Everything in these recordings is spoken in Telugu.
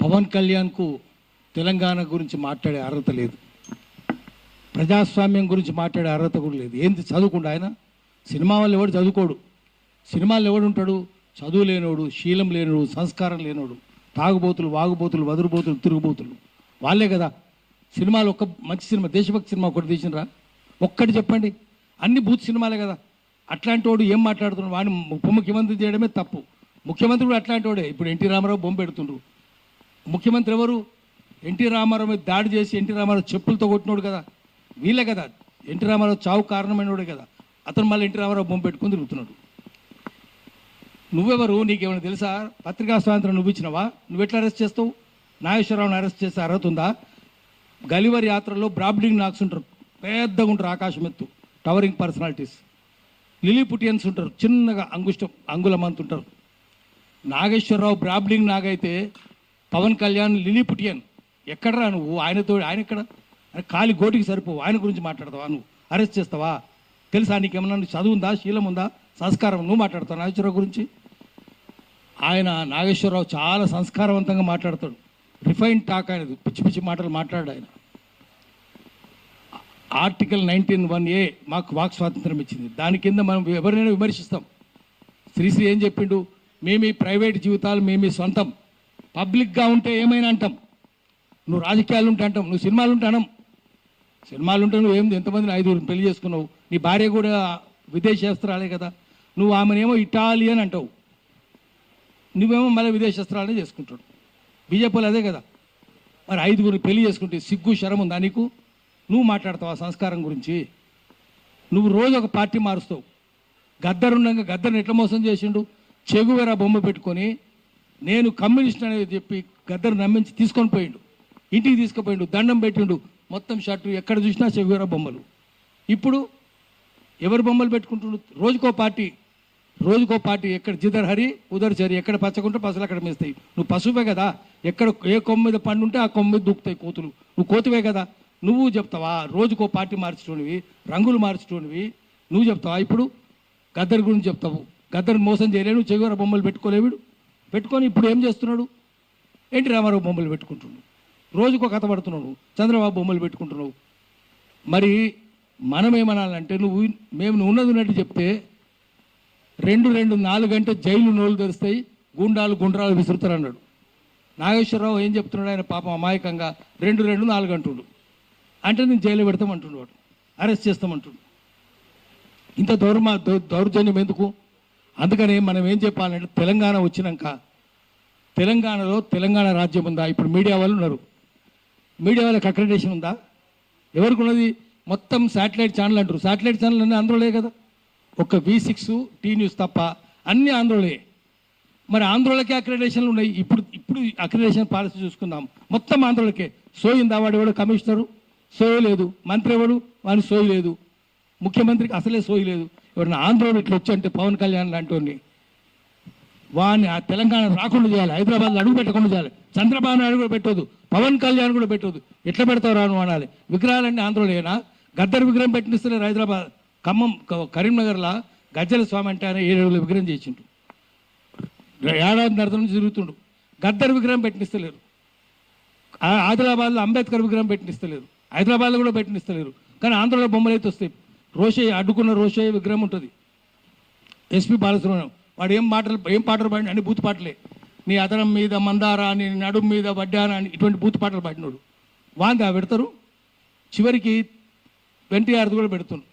పవన్ కళ్యాణ్కు తెలంగాణ గురించి మాట్లాడే అర్హత లేదు, ప్రజాస్వామ్యం గురించి మాట్లాడే అర్హత కూడా లేదు. ఏంది చదువుకుండా ఆయన? సినిమా వాళ్ళు ఎవడు చదువుకోడు, సినిమాల్లో ఎవడు ఉంటాడు? చదువు లేనోడు, శీలం లేనోడు, సంస్కారం లేనోడు, తాగుబోతులు, వాగుబోతులు, వదురుబోతులు, తిరుగుబోతులు వాళ్ళే కదా. సినిమాలు ఒక్క మంచి సినిమా, దేశభక్తి సినిమా ఒకటి తీసినరా? ఒక్కటి చెప్పండి. అన్ని బూత్ సినిమాలే కదా. అట్లాంటి వాడు ఏం మాట్లాడుతున్నాడు? వాడిని ఉప ముఖ్యమంత్రి చేయడమే తప్పు. ముఖ్యమంత్రి కూడా అట్లాంటి వాడే. ఇప్పుడు ఎన్టీ రామారావు బొమ్మ పెడుతుండ్రు. ముఖ్యమంత్రి ఎవరు? ఎన్టీ రామారావు మీద దాడి చేసి ఎన్టీ రామారావు చెప్పులతో కొట్టినోడు కదా, వీళ్ళే కదా. ఎన్టీ రామారావు చావు కారణమైనోడే కదా. అతను మళ్ళీ ఎన్టీ రామారావు బొమ్మ పెట్టుకుని తిరుగుతున్నాడు. నువ్వెవరు? నీకేమైనా తెలుసా? పత్రికా స్వాతంత్రం నువ్వు ఇచ్చినవా? నువ్వు ఎట్లా అరెస్ట్ చేస్తావు? నాగేశ్వరరావుని అరెస్ట్ చేసే అర్హత ఉందా? గలివర్ యాత్రలో బ్రాబ్డింగ్ నాక్స్ ఉంటారు, పెద్దగా ఉంటారు, ఆకాశం ఎత్తు, టవరింగ్ పర్సనాలిటీస్. లిలీపుటియన్స్ ఉంటారు, చిన్నగా అంగుళమంత ఉంటారు. నాగేశ్వరరావు బ్రాబ్డింగ్ నాగైతే పవన్ కళ్యాణ్ లిలీపుటియన్. ఎక్కడరా నువ్వు? ఆయన ఎక్కడ? కాలి గోటికి సరిపోవు. ఆయన గురించి మాట్లాడతావా? నువ్వు అరెస్ట్ చేస్తావా? తెలుసా నీకేమన్నా చదువు ఉందా, శీలం ఉందా, సంస్కారం? నువ్వు మాట్లాడతావు నాగేశ్వరరావు గురించి? నాగేశ్వరరావు చాలా సంస్కారవంతంగా మాట్లాడతాడు. రిఫైన్ టాక్ ఆయనది, పిచ్చి పిచ్చి మాటలు మాట్లాడాడు ఆయన. ఆర్టికల్ 19(1)A మాకు వాక్ స్వాతంత్రం ఇచ్చింది. దాని కింద మనం ఎవరినైనా విమర్శిస్తాం. శ్రీశ్రీ ఏం చెప్పిండు? మేము ప్రైవేట్ జీవితాలు మేము సొంతం, పబ్లిక్గా ఉంటే ఏమైనా అంటాం. నువ్వు రాజకీయాలు ఉంటే అంటాం, నువ్వు సినిమాలు ఉంటే అనం. సినిమాలు ఉంటే నువ్వు ఎంతమందిని 5 పెళ్లి చేసుకున్నావు? నీ భార్య కూడా విదేశస్త్రాలే కదా. నువ్వు ఆమెనేమో ఇటాలియన్ అంటావు, నువ్వేమో మళ్ళీ విదేశస్త్రాలే చేసుకుంటాడు. బీజేపీలు అదే కదా. మరి 5 పెళ్లి చేసుకుంటే సిగ్గు శరం ఉందా నీకు? నువ్వు మాట్లాడతావు ఆ సంస్కారం గురించి? నువ్వు రోజు ఒక పార్టీ మారుస్తావు. గద్దరుండగా గద్దర్ని ఎట్లా మోసం చేసిండు? చెగువెరా బొమ్మ పెట్టుకొని నేను కమ్యూనిస్ట్ అనేది చెప్పి గద్దరు నమ్మించి తీసుకొని పోయిండు, ఇంటికి తీసుకుపోయిండు, దండం పెట్టిండు, మొత్తం షర్టు ఎక్కడ చూసినా చెగువెరా బొమ్మలు. ఇప్పుడు ఎవరు బొమ్మలు పెట్టుకుంటుండు? రోజుకో పార్టీ. ఎక్కడ జిదర్ హరి ఉదర్ చరి, ఎక్కడ పచ్చకుంటే పసలు అక్కడ మేస్తాయి. నువ్వు పశువే కదా. ఎక్కడ ఏ కొమ్మ మీద పండు ఉంటే ఆ కొమ్మ మీద దూకుతాయి కోతులు. నువ్వు కోతువే కదా. నువ్వు చెప్తావా? రోజుకో పార్టీ మార్చుకోనివి, రంగులు మార్చుకోనివి నువ్వు చెప్తావా? ఇప్పుడు గద్దర్ గురించి చెప్తావు. గద్దర్ని మోసం చేయలేను, చెగువెరా బొమ్మలు పెట్టుకోలేవిడు. పెట్టుకొని ఇప్పుడు ఏం చేస్తున్నాడు? ఎన్టీ రామారావు బొమ్మలు పెట్టుకుంటున్నాడు, రోజుకో కథ పడుతున్నాడు, చంద్రబాబు బొమ్మలు పెట్టుకుంటున్నావు. మరి మనం ఏమనాలంటే మేము ఉన్నది ఉన్నట్టు చెప్తే 2-4 గంటలు జైలు నోళ్ళు తెరుస్తాయి, గుండ్రాలు విసురుతారు అన్నాడు. నాగేశ్వరరావు ఏం చెప్తున్నాడు? ఆయన పాపం అమాయకంగా 2-4 అంటుండు. అంటే నేను జైలు పెడతామంటుండు, వాడు అరెస్ట్ చేస్తామంటుండు. ఇంత దౌర్జన్యం ఎందుకు? అందుకని మనం ఏం చెప్పాలంటే, తెలంగాణ వచ్చినాక తెలంగాణలో తెలంగాణ రాజ్యం ఉందా? ఇప్పుడు మీడియా వాళ్ళు ఉన్నారు, మీడియా వాళ్ళకి అక్రెడిటేషన్ ఉందా? ఎవరికి ఉన్నది? మొత్తం శాటిలైట్ ఛానల్ అంటారు. శాటిలైట్ ఛానల్ అన్నీ ఆంధ్రలే కదా. ఒక V6 టీ న్యూస్ తప్ప అన్నీ ఆంధ్రలే. మరి ఆంధ్రలకే అక్రెడిటేషన్లు ఉన్నాయి. ఇప్పుడు అక్రెడిటేషన్ పాలసీ చూసుకుందాం, మొత్తం ఆంధ్రలకే. సోయిందా? వాడు ఎవడు కమిషనరు? సోయి లేదు. మంత్రి ఎవడు? వాడిని సోయి లేదు. ముఖ్యమంత్రికి అసలే సోయి లేదు. ఎవరైనా ఆంధ్రలో ఇట్లా వచ్చి అంటే పవన్ కళ్యాణ్ లాంటి వాడిని ఆ తెలంగాణ రాకుండా చేయాలి, హైదరాబాద్లో అడుగు పెట్టకుండా చేయాలి. చంద్రబాబు నాయుడు కూడా పెట్టొద్దు, పవన్ కళ్యాణ్ కూడా పెట్టొద్దు. ఎట్లా పెడతావు రాను అనాలి. విగ్రహాలన్నీ ఆంధ్రలోనేనా? గద్దర్ విగ్రహం పెట్టిస్తలేరు. హైదరాబాద్, ఖమ్మం, కరీంనగర్లో గజ్జల స్వామి అంటే ఆయన 7 అడుగుల విగ్రహం చేసిండు, 7.5 నుంచి తిరుగుతుండు. గద్దర్ విగ్రహం పెట్టిస్తలేరు. ఆదిలాబాద్లో అంబేద్కర్ విగ్రహం పెట్టిస్తలేరు. హైదరాబాద్లో కూడా పెట్టిస్తలేరు. కానీ ఆంధ్రలో బొమ్మలు అయితే వస్తాయి. అడ్డుకున్న రోషయ్య విగ్రహం ఉంటుంది. SP బాలసుబ్రహ్మణ్యం వాడు ఏం పాటలు పాడి, అన్ని బూత్ పాటలే. నీ అదనం మీద మందారా అని, నడుము మీద వడ్డానా అని, ఇటువంటి బూత్ పాటలు పాడినోడు వాందా పెడతారు. చివరికి NTRది కూడా పెడుతున్నారు,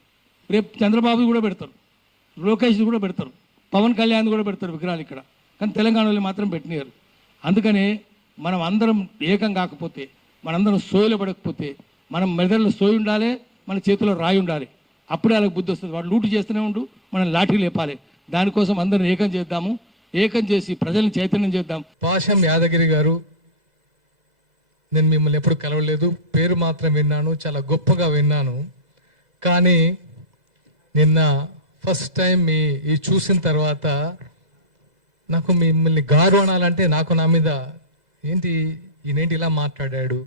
రేపు చంద్రబాబు కూడా పెడతారు, లోకేష్ కూడా పెడతారు, పవన్ కళ్యాణ్ కూడా పెడతారు విగ్రహాలు ఇక్కడ. కానీ తెలంగాణలో మాత్రం పెట్టినారు. అందుకనే మనం అందరం ఏకం కాకపోతే, మనందరం సోయిలో పడకపోతే, మనం మెదడులో సోయి ఉండాలి, మన చేతిలో రాయి ఉండాలి. అప్పుడే వాళ్ళకి బుద్ధి వస్తుంది. వాడు లూటు చేస్తూనే ఉండు, మనం లాఠీ లేపాలి. దానికోసం అందరం ఏకం చేద్దాము, ఏకం చేసి ప్రజల్ని చైతన్యం చేద్దాం. పాషం యాదగిరి గారు, నేను మిమ్మల్ని ఎప్పుడు కలవలేదు, పేరు మాత్రం విన్నాను, చాలా గొప్పగా విన్నాను. కానీ నిన్న ఫస్ట్ టైం ఈ చూసిన తర్వాత నాకు మిమ్మల్ని గారు అనాలంటే నా మీద ఈయనేంటి ఇలా మాట్లాడాడు,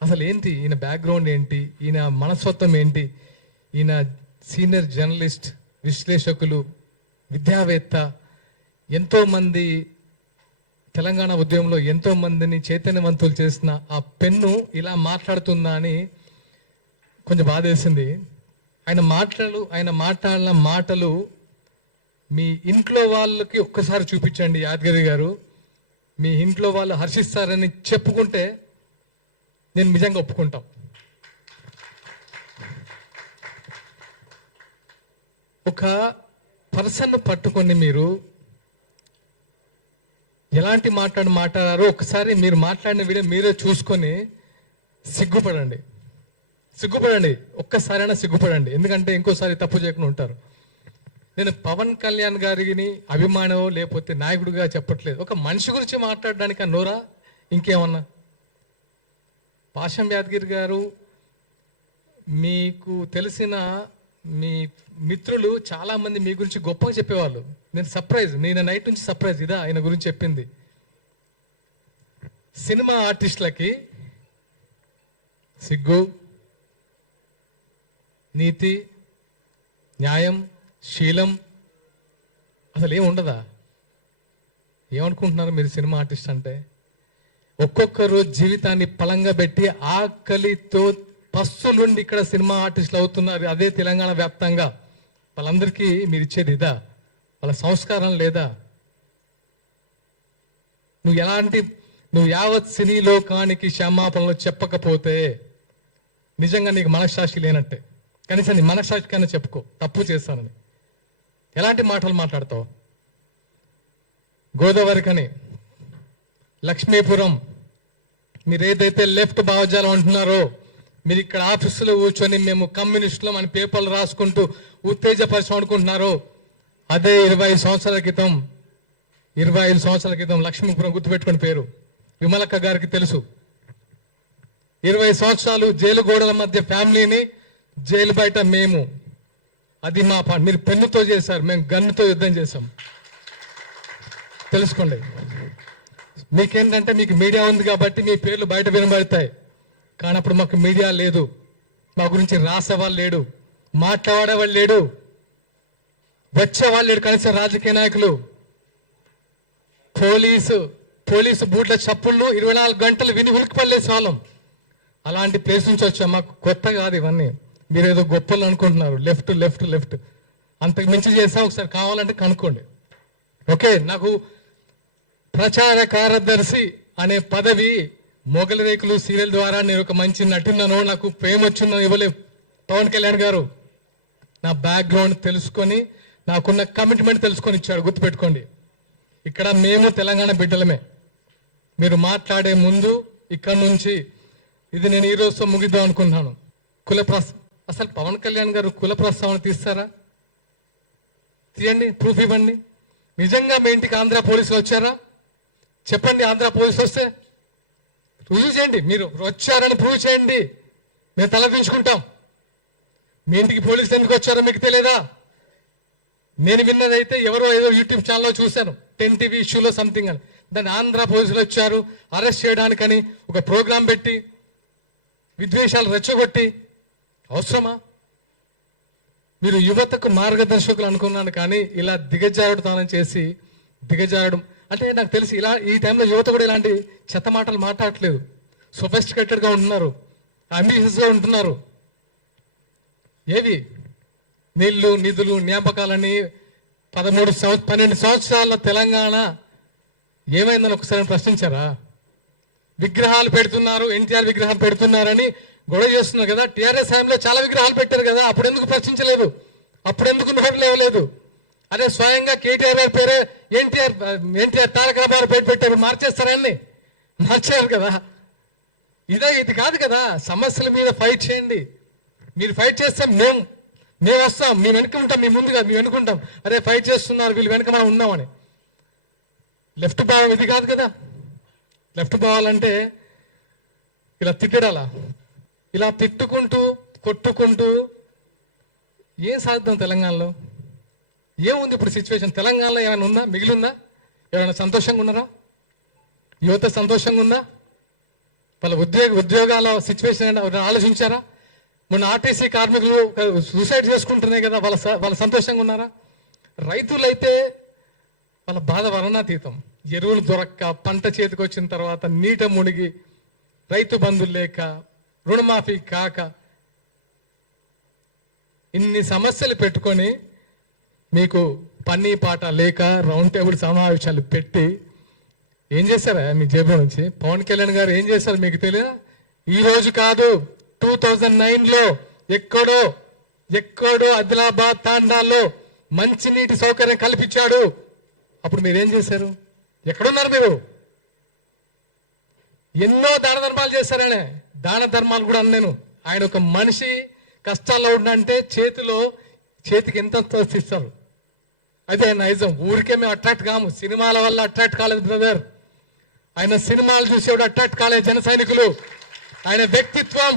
అసలు ఏంటి ఈయన బ్యాక్గ్రౌండ్ ఏంటి, ఈయన మనస్తత్వం ఏంటి, ఈయన సీనియర్ జర్నలిస్ట్, విశ్లేషకులు, విద్యావేత్త, ఎంతోమంది తెలంగాణ ఉద్యమంలో ఎంతో మందిని చైతన్యవంతులు చేసిన ఆ పెన్ను ఇలా మాట్లాడుతుందా అని కొంచెం బాధేసింది. ఆయన మాట్లాడిన మాటలు మీ ఇంట్లో వాళ్ళకి ఒక్కసారి చూపించండి యాదగిరి గారు. మీ ఇంట్లో వాళ్ళు హర్షిస్తారని చెప్పుకుంటే నేను నిజంగా ఒప్పుకుంటాం. ఒక పర్సన్ పట్టుకొని మీరు ఎలాంటి మాట్లాడారో ఒకసారి మీరు మాట్లాడిన వీడియో మీరే చూసుకొని సిగ్గుపడండి. ఒక్కసారైనా సిగ్గుపడండి. ఎందుకంటే ఇంకోసారి తప్పు చేయకుండా ఉంటారు. నేను పవన్ కళ్యాణ్ గారిని అభిమానం లేకపోతే నాయకుడిగా చెప్పట్లేదు. ఒక మనిషి గురించి మాట్లాడడానికి నోరా ఇంకేమన్నా? పాషం యాదగిరి గారు, మీకు తెలిసిన మీ మిత్రులు చాలా మంది మీ గురించి గొప్పగా చెప్పేవాళ్ళు. నేను నైట్ నుంచి సర్ప్రైజ్ ఇదా ఆయన గురించి చెప్పింది. సినిమా ఆర్టిస్టులకి సిగ్గు, నీతి, న్యాయం, శీలం అసలు ఏం ఉండదా? ఏమనుకుంటున్నారు మీరు సినిమా ఆర్టిస్ట్ అంటే? ఒక్కొక్కరు జీవితాన్ని పలంగా పెట్టి ఆకలితో పస్తులుండి ఇక్కడ సినిమా ఆర్టిస్టులు అవుతున్నారు. అదే తెలంగాణ వ్యాప్తంగా. వాళ్ళందరికీ మీరు ఇచ్చేది ఇదా? వాళ్ళ సంస్కారం లేదా? నువ్వు యావత్ సినీ లోకానికి క్షమాపణలు చెప్పకపోతే నిజంగా నీకు మనస్సాక్షి లేనట్టే. కనీసం నీ మనస్సాక్షికైనా చెప్పుకో తప్పు చేస్తానని. ఎలాంటి మాటలు మాట్లాడతావు? గోదావరికని, లక్ష్మీపురం, మీరు ఏదైతే లెఫ్ట్ భావజాలం అంటున్నారో, మీరు ఇక్కడ ఆఫీసులో కూర్చొని మేము కమ్యూనిస్టులు మన పేపర్లు రాసుకుంటూ ఉత్తేజపరచం అనుకుంటున్నారో, అదే 25 సంవత్సరాల క్రితం లక్ష్మీపురం గుర్తుపెట్టుకుని పేరు విమలక్క గారికి తెలుసు. 20 సంవత్సరాలు జైలు గోడల మధ్య ఫ్యామిలీని, జైలు బయట మేము. అది మా మీరు పెన్నుతో చేశారు, మేము గన్నుతో యుద్ధం చేశాం. తెలుసుకోండి. మీకేంటంటే మీకు మీడియా ఉంది కాబట్టి మీ పేర్లు బయట వినబడతాయి. కానీ అప్పుడు మాకు మీడియా లేదు, మా గురించి రాసేవాళ్ళు లేడు, మాట్లాడేవాళ్ళు లేడు, వచ్చేవాళ్ళు లేడు. కనీసం రాజకీయ నాయకులు, పోలీసు బూట్ల చప్పుళ్ళు 24 గంటలు విని ఉలికిపడలేసి వాళ్ళం. అలాంటి ప్లేస్ నుంచి వచ్చాం. మాకు కొత్త కాదు ఇవన్నీ. మీరు ఏదో గొప్పలు అనుకుంటున్నారు. లెఫ్ట్ అంతకు మించి చేసా. ఒకసారి కావాలంటే కనుక్కోండి. ఓకే, నాకు ప్రచార కార్యదర్శి అనే పదవి మొగలి రేకులు సీరియల్ ద్వారా నేను ఒక మంచి నటున్నాను, నాకు ఫేమ్ వచ్చిందని ఇవ్వలేదు పవన్ కళ్యాణ్ గారు. నా బ్యాక్గ్రౌండ్ తెలుసుకొని, నాకున్న కమిట్మెంట్ తెలుసుకొని ఇచ్చాడు. గుర్తుపెట్టుకోండి. ఇక్కడ మేము తెలంగాణ బిడ్డలమే. మీరు మాట్లాడే ముందు ఇక్కడ నుంచి ఇది నేను ఈ రోజుతో ముగిద్దాం అనుకుంటున్నాను. అసలు పవన్ కళ్యాణ్ గారు కుల ప్రస్తావన తీస్తారా? తీయండి, ప్రూఫ్ ఇవ్వండి. నిజంగా మీ ఇంటికి ఆంధ్ర పోలీసులు వచ్చారా? చెప్పండి. ఆంధ్ర పోలీసులు వస్తే రుజువు చేయండి. మీరు వచ్చారని ప్రూవ్ చేయండి, మేము తలదించుకుంటాం. మీ ఇంటికి పోలీసులు ఎందుకు వచ్చారో మీకు తెలియదా? నేను విన్నదైతే ఎవరో ఏదో యూట్యూబ్ ఛానల్లో చూశాను, 10 టీవీ ఇష్యూలో సంథింగ్ అని. దాన్ని ఆంధ్ర పోలీసులు వచ్చారు అరెస్ట్ చేయడానికని ఒక ప్రోగ్రాం పెట్టి విద్వేషాలు రెచ్చగొట్టి అవసరమా? మీరు యువతకు మార్గదర్శకులు అనుకున్నాను, కానీ ఇలా దిగజారుడుతనం చేసి దిగజారడం అంటే నాకు తెలిసి ఇలా ఈ టైంలో యువత కూడా ఇలాంటి చెత్త మాటలు మాట్లాడట్లేదు. సొఫిస్టికేటెడ్గా ఉంటున్నారు, అంబిషియస్గా ఉంటున్నారు. ఏవి నీళ్లు, నిధులు, జ్ఞాపకాలని 12 సంవత్సరాల తెలంగాణ ఏమైందని ఒకసారి ప్రశ్నించారా? విగ్రహాలు పెడుతున్నారు, ఎన్టీఆర్ విగ్రహం పెడుతున్నారని గొడవ చేస్తున్నారు కదా. టీఆర్ఎస్ హయాంలో చాలా విగ్రహాలు పెట్టారు కదా, అప్పుడు ఎందుకు ప్రశ్నించలేదు? అప్పుడు ఎందుకు నోరు లేవలేదు? అదే స్వయంగా కేటీఆర్ గారి పేరే ఎన్టీఆర్ తారక రామారావు పేరు పెట్టారు. మార్చేస్తారని మార్చారు కదా. ఇది కాదు కదా. సమస్యల మీద ఫైట్ చేయండి. మీరు ఫైట్ చేస్తే మేము వస్తాం, మేము వెనుక ఉంటాం. మీ ముందుగా మేము వెనుకుంటాం. అరే ఫైట్ చేస్తున్నారు వీళ్ళు, వెనుక మనం ఉన్నామని. లెఫ్ట్ భావం ఇది కాదు కదా. లెఫ్ట్ భావాలంటే ఇలా తిట్టడాలా, ఇలా తిట్టుకుంటూ కొట్టుకుంటూ ఏం సాధిద్దాం? తెలంగాణలో ఏముంది ఇప్పుడు సిచ్యువేషన్? తెలంగాణలో ఏమైనా ఉందా? మిగిలిందా? ఎవరైనా సంతోషంగా ఉన్నారా? యువత సంతోషంగా ఉందా? వాళ్ళ ఉద్యోగాల సిచ్యువేషన్ ఆలోచించారా? మొన్న ఆర్టీసీ కార్మికులు సూసైడ్ చేసుకుంటున్నాయి కదా, వాళ్ళ సంతోషంగా ఉన్నారా? రైతులైతే వాళ్ళ బాధ వర్ణాతీతం. ఎరువులు దొరక్క పంట చేతికి వచ్చిన తర్వాత నీట మునిగి రైతు బంధులు లేక రుణమాఫీ కాక ఇన్ని సమస్యలు పెట్టుకొని మీకు పన్నీ పాట లేక రౌండ్ టేబుల్ సమావేశాలు పెట్టి ఏం చేశారా మీ జేబులో నుంచి? పవన్ కళ్యాణ్ గారు ఏం చేశారు మీకు తెలియదా? ఈ రోజు కాదు, 2009లో ఎక్కడో ఆదిలాబాద్ తాండాల్లో మంచినీటి సౌకర్యం కల్పించాడు. అప్పుడు మీరేం చేశారు? ఎక్కడున్నారు మీరు? ఎన్నో దాన ధర్మాలు చేశారనే. దాన ధర్మాలు కూడా అన్నాను. ఆయన ఒక మనిషి కష్టాల్లో ఉండంటే చేతికి ఎంత ఇస్తారు. అదే నైజం. ఊరికే మేము అట్రాక్ట్ కాము, సినిమాల వల్ల అట్రాక్ట్ కాలేదు బ్రదర్. ఆయన సినిమాలు చూసేవాడు అట్రాక్ట్ కాలేదు జన సైనికులు. ఆయన వ్యక్తిత్వం,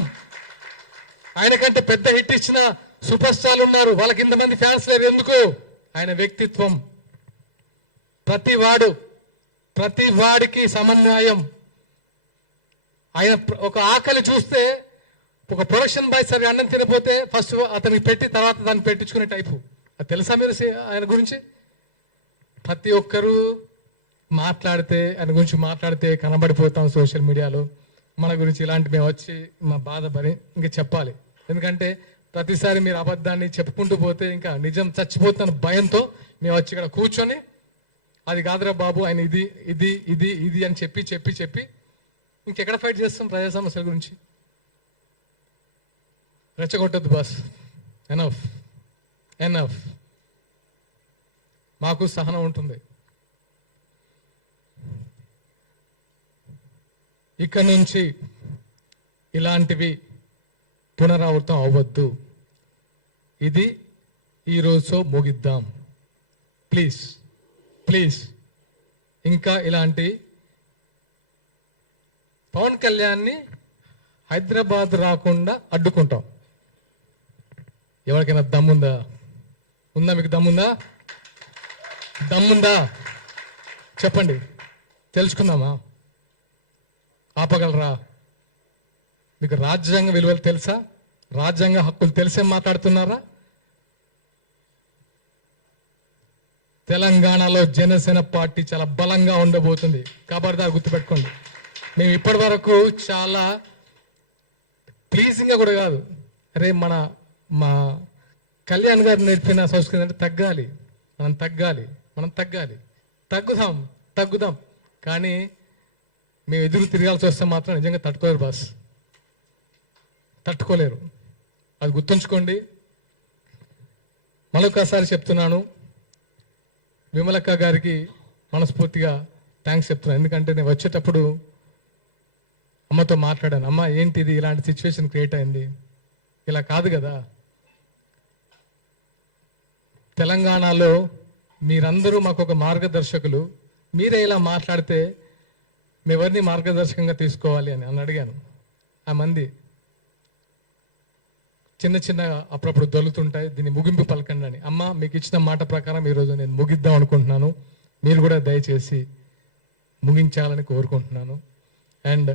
ఆయనకంటే పెద్ద హిట్ ఇచ్చిన సూపర్ స్టార్లు ఉన్నారు, వాళ్ళకి ఇంతమంది ఫ్యాన్స్ లేరు ఎందుకు? ఆయన వ్యక్తిత్వం. ప్రతి వాడికి సమన్వయం. ఆయన ఒక ఆకలి చూస్తే ఒక ప్రొడక్షన్ బాయ్ సరిగా అన్నం తినపోతే ఫస్ట్ అతనికి పెట్టి తర్వాత దాన్ని పెట్టించుకునే టైపు. అది తెలుసా మీరు ఆయన గురించి? ప్రతి ఒక్కరూ ఆయన గురించి మాట్లాడితే కనబడిపోతాం సోషల్ మీడియాలో. మన గురించి ఇలాంటి మేము వచ్చి మా బాధ ఇంకా చెప్పాలి. ఎందుకంటే ప్రతిసారి మీరు అబద్ధాన్ని చెప్పుకుంటూ పోతే ఇంకా నిజం చచ్చిపోతున్న భయంతో మేము వచ్చి ఇక్కడ కూర్చొని అది కాదురా బాబు ఆయన ఇది ఇది ఇది ఇది అని చెప్పి ఇంకెక్కడ ఫైట్ చేస్తాం ప్రజా సమస్యల గురించి? రెచ్చగొట్టద్దు బాస్. ఎనఫ్. మాకు సహనం ఉంటుంది. ఇక నుంచి ఇలాంటివి పునరావృతం అవ్వద్దు. ఇది ఈరోజుతో ముగిద్దాం ప్లీజ్. ఇంకా ఇలాంటి పవన్ కళ్యాణ్ని హైదరాబాద్ రాకుండా అడ్డుకుంటాం. ఎవరికైనా దమ్ముందా? మీకు దమ్ముందా చెప్పండి, తెలుసుకుందామా? ఆపగలరా? మీకు రాజ్యాంగ విలువలు తెలుసా? రాజ్యాంగ హక్కులు తెలిసే మాట్లాడుతున్నారా? తెలంగాణలో జనసేన పార్టీ చాలా బలంగా ఉండబోతుంది. ఖబర్దార్ గుర్తుపెట్టుకోండి. మేము ఇప్పటి వరకు చాలా ప్లీజింగ్గా కూడా కాదు, అరే మా కళ్యాణ్ గారు నేర్పిన సంస్కృతి అంటే తగ్గాలి, మనం తగ్గుదాం. కానీ మేము ఎదురు తిరగాల్సి వస్తే మాత్రం నిజంగా తట్టుకోలేరు. అది గుర్తుంచుకోండి. మరొకసారి చెప్తున్నాను, విమలక్క గారికి మనస్ఫూర్తిగా థ్యాంక్స్ చెప్తున్నాను. ఎందుకంటే నేను వచ్చేటప్పుడు అమ్మతో మాట్లాడాను. అమ్మ ఏంటిది ఇలాంటి సిచ్యువేషన్ క్రియేట్ అయింది, ఇలా కాదు కదా. తెలంగాణలో మీరందరూ మాకు ఒక మార్గదర్శకులు, మీరే ఇలా మాట్లాడితే మేమెవరిని మార్గదర్శకంగా తీసుకోవాలి అని అడిగాను. ఆ మంది చిన్న అప్పుడప్పుడు దొలుతుంటాయి, దీన్ని ముగింపు పలకండి అని. అమ్మ మీకు ఇచ్చిన మాట ప్రకారం ఈరోజు నేను ముగిద్దాం అనుకుంటున్నాను. మీరు కూడా దయచేసి ముగించాలని కోరుకుంటున్నాను. అండ్